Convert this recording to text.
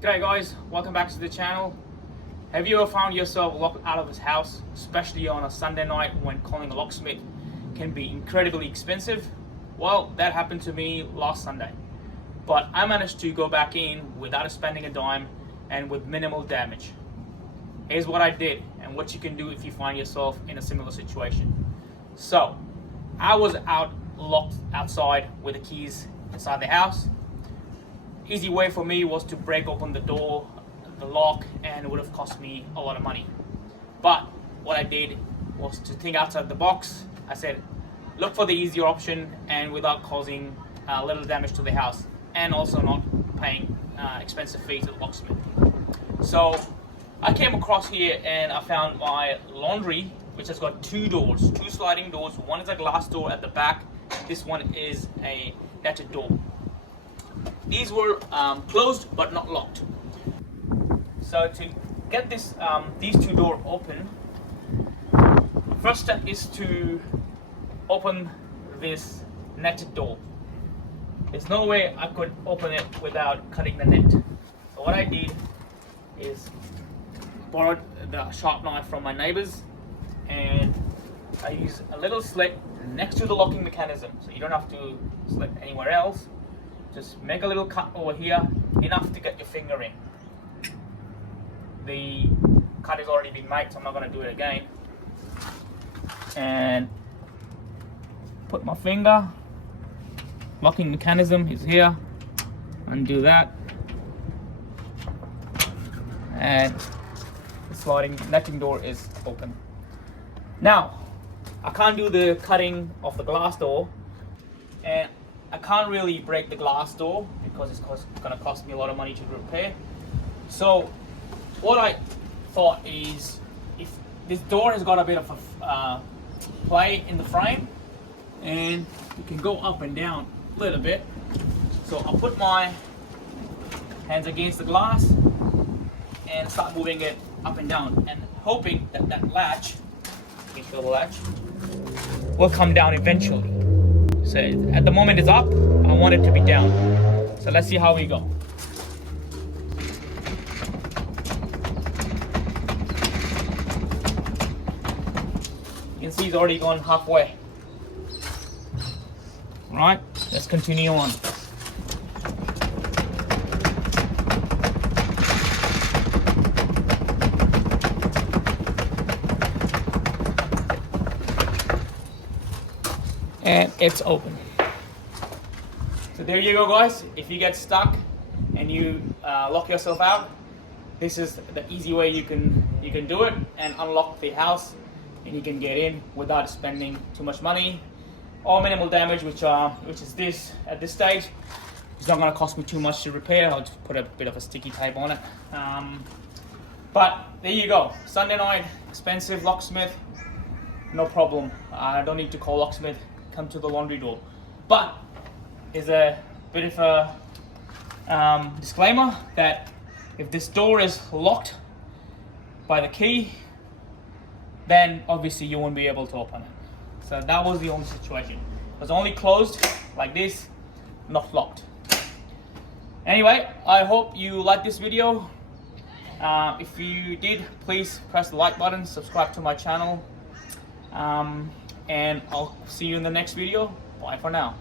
G'day guys, welcome back to the channel. Have you ever found yourself locked out of this house, especially on a Sunday night when calling a locksmith can be incredibly expensive? Well, that happened to me last Sunday. But I managed to go back in without spending a dime and with minimal damage. Here's what I did and what you can do if you find yourself in a similar situation. So, I was locked outside with the keys inside the house. Easy way for me was to break open the door, the lock, and it would have cost me a lot of money. But what I did was to think outside the box. I said, look for the easier option and without causing little damage to the house, and also not paying expensive fees at locksmith. So I came across here and I found my laundry, which has got two doors, two sliding doors. One is a glass door at the back. This one is a netted door. These were closed but not locked. So to get this these two doors open, first step is to open this netted door. There's no way I could open it without cutting the net. So what I did is borrowed the sharp knife from my neighbors, and I used a little slit next to the locking mechanism, so you don't have to slit anywhere else. Just make a little cut over here, enough to get your finger in. The cut has already been made, so I'm not going to do it again. And put my finger, locking mechanism is here, undo that, and the sliding netting door is open. Now, I can't do the cutting of the glass door, and I can't really break the glass door because it's going to cost me a lot of money to repair. So what I thought is, if this door has got a bit of a play in the frame and it can go up and down a little bit, so I'll put my hands against the glass and start moving it up and down, and hoping that that latch, you can feel the latch, will come down eventually. So at the moment it's up, I want it to be down. So let's see how we go. You can see it's already gone halfway. Alright, let's continue on. And it's open. So there you go guys. If you get stuck and you lock yourself out, this is the easy way you can do it and unlock the house, and you can get in without spending too much money or minimal damage, which is this at this stage. It's not going to cost me too much to repair. I'll just put a bit of a sticky tape on it. But there you go. Sunday night, expensive locksmith, no problem. I don't need to call locksmith. Come to the laundry door. But there's a bit of a disclaimer that if this door is locked by the key, then obviously you won't be able to open it. So that was the only situation. It was only closed like this, not locked. Anyway, I hope you liked this video. If you did, please press the like button, subscribe to my channel. And I'll see you in the next video. Bye for now.